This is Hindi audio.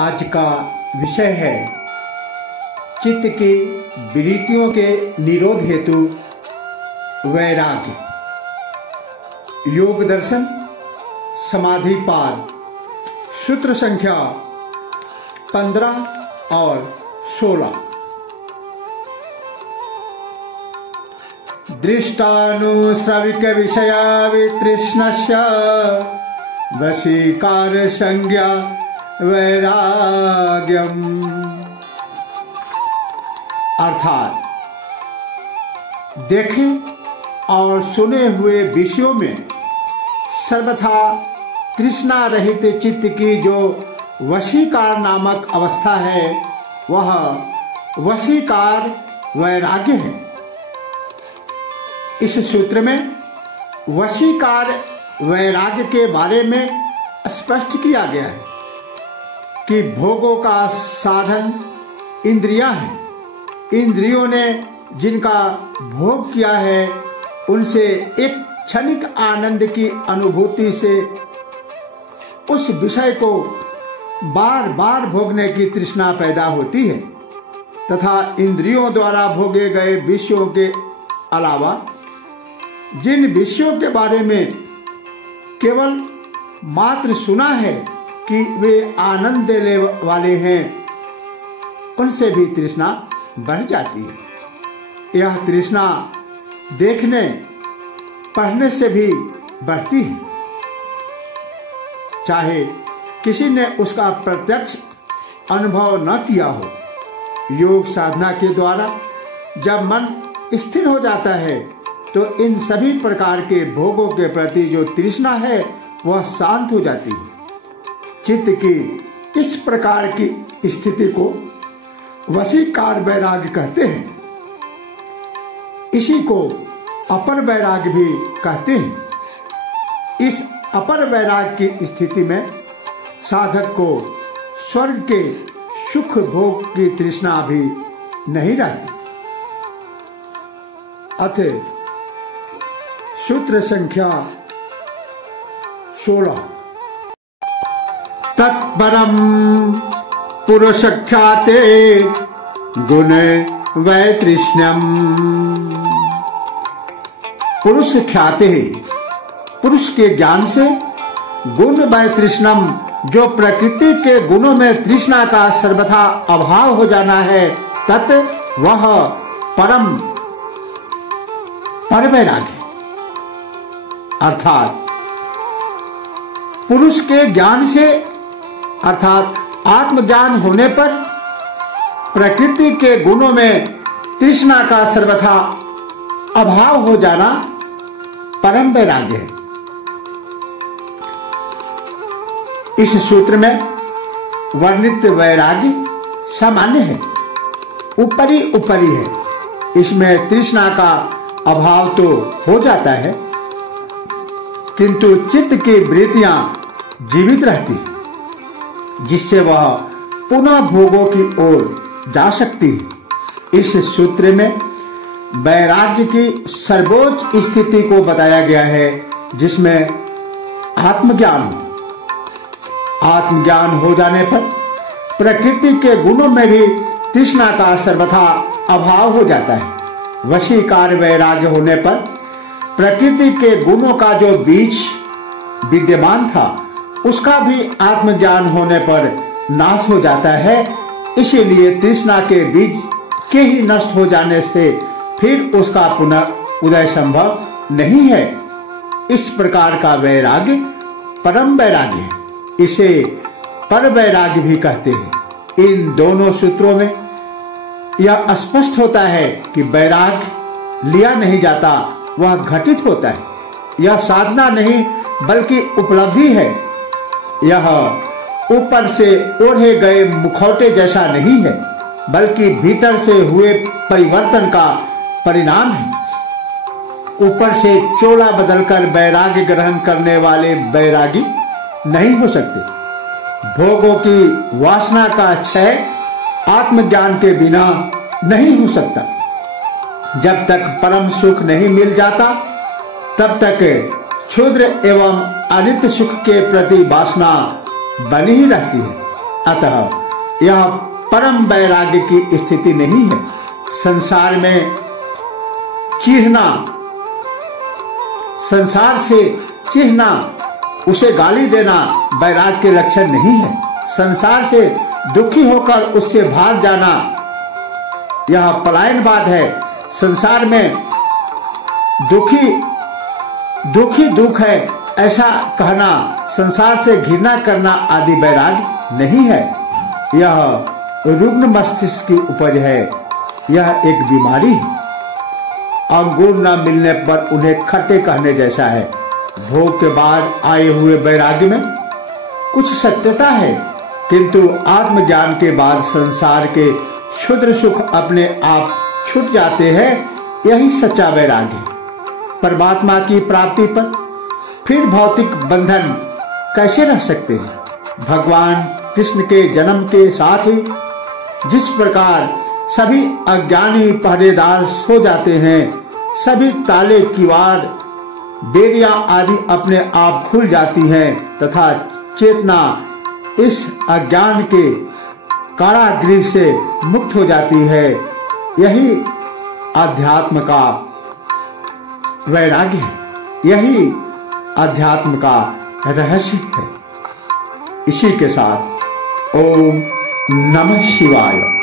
आज का विषय है चित्त की विरीतियों के निरोध हेतु वैराग्य। योग दर्शन समाधिपाद सूत्र संख्या 15 और 16। दृष्टानुश्रविक विषया वितृष्णस्य वशीकार संज्ञा वैराग्यम। अर्थात देखे और सुने हुए विषयों में सर्वथा तृष्णा रहित चित्त की जो वशीकार नामक अवस्था है, वह वशीकार वैराग्य है। इस सूत्र में वशीकार वैराग्य के बारे में स्पष्ट किया गया है कि भोगों का साधन इंद्रियां हैं। इंद्रियों ने जिनका भोग किया है, उनसे एक क्षणिक आनंद की अनुभूति से उस विषय को बार बार भोगने की तृष्णा पैदा होती है तथा इंद्रियों द्वारा भोगे गए विषयों के अलावा जिन विषयों के बारे में केवल मात्र सुना है कि वे आनंद देने वाले हैं, उनसे भी तृष्णा बढ़ जाती है। यह तृष्णा देखने पढ़ने से भी बढ़ती है, चाहे किसी ने उसका प्रत्यक्ष अनुभव न किया हो। योग साधना के द्वारा जब मन स्थिर हो जाता है तो इन सभी प्रकार के भोगों के प्रति जो तृष्णा है वह शांत हो जाती है। चित्त की इस प्रकार की स्थिति को वशीकार वैराग्य कहते हैं। इसी को अपर वैराग्य भी कहते हैं। इस अपर वैराग्य की स्थिति में साधक को स्वर्ग के सुख भोग की तृष्णा भी नहीं रहती। अतः सूत्र संख्या 16। तत्परम पुरुष ख्याते गुण वैतृष्ण्यम। पुरुष ख्याते, पुरुष के ज्ञान से गुण वैतृष्ण्यम, जो प्रकृति के गुणों में तृष्णा का सर्वथा अभाव हो जाना है, तत् वह परम परवैराग्य। अर्थात पुरुष के ज्ञान से अर्थात आत्मज्ञान होने पर प्रकृति के गुणों में तृष्णा का सर्वथा अभाव हो जाना परम वैराग्य है। इस सूत्र में वर्णित वैराग्य सामान्य है, ऊपरी ऊपरी है। इसमें तृष्णा का अभाव तो हो जाता है, किंतु चित्त की वृत्तियां जीवित रहती, जिससे वह पुनः भोगों की ओर जा सकती है। इस सूत्र में वैराग्य की सर्वोच्च स्थिति को बताया गया है, जिसमें आत्मज्ञान हो। आत्मज्ञान हो जाने पर प्रकृति के गुणों में भी तृष्णा का सर्वथा अभाव हो जाता है। वशीकार वैराग्य होने पर प्रकृति के गुणों का जो बीज विद्यमान था, उसका भी आत्मज्ञान होने पर नाश हो जाता है। इसीलिए तृष्णा के बीज के ही नष्ट हो जाने से फिर उसका पुनः उदय संभव नहीं है। इस प्रकार का वैराग्य परम वैराग्य है। इसे पर वैराग्य भी कहते हैं। इन दोनों सूत्रों में यह स्पष्ट होता है कि वैराग्य लिया नहीं जाता, वह घटित होता है। यह साधना नहीं बल्कि उपलब्धि है। यह ऊपर से ओढ़े गए मुखौटे जैसा नहीं है, बल्कि भीतर से हुए परिवर्तन का परिणाम है। ऊपर से चोला बदलकर वैराग्य ग्रहण करने वाले वैरागी नहीं हो सकते। भोगों की वासना का क्षय आत्मज्ञान के बिना नहीं हो सकता। जब तक परम सुख नहीं मिल जाता, तब तक क्षुद्र एवं अनित्य सुख के प्रति वासना बनी ही रहती है। अतः यह परम वैराग्य की स्थिति नहीं है। संसार में चिढ़ना, संसार से चिढ़ना, उसे गाली देना वैराग्य के लक्षण नहीं है। संसार से दुखी होकर उससे भाग जाना यह पलायनवाद है। संसार में दुखी दुख है ऐसा कहना, संसार से घृणा करना आदि वैराग्य नहीं है। यह रुग्ण मस्तिष्क की उपज है। यह एक बीमारी है। अंगूर न मिलने पर उन्हें खट्टे कहने जैसा है। भोग के बाद आए हुए वैराग्य में कुछ सत्यता है, किंतु आत्मज्ञान के बाद संसार के क्षुद्र सुख अपने आप छूट जाते हैं। यही सच्चा वैराग्य है। परमात्मा की प्राप्ति पर फिर भौतिक बंधन कैसे रह सकते हैं? भगवान कृष्ण के जन्म के साथ ही जिस प्रकार सभी अज्ञानी पहरेदार सो जाते हैं, सभी ताले किवाड़ बेरियां आदि अपने आप खुल जाती हैं तथा चेतना इस अज्ञान के कारागृह से मुक्त हो जाती है। यही अध्यात्म का वैराग्य है। यही अध्यात्म का रहस्य है। इसी के साथ ओम नमः शिवाय।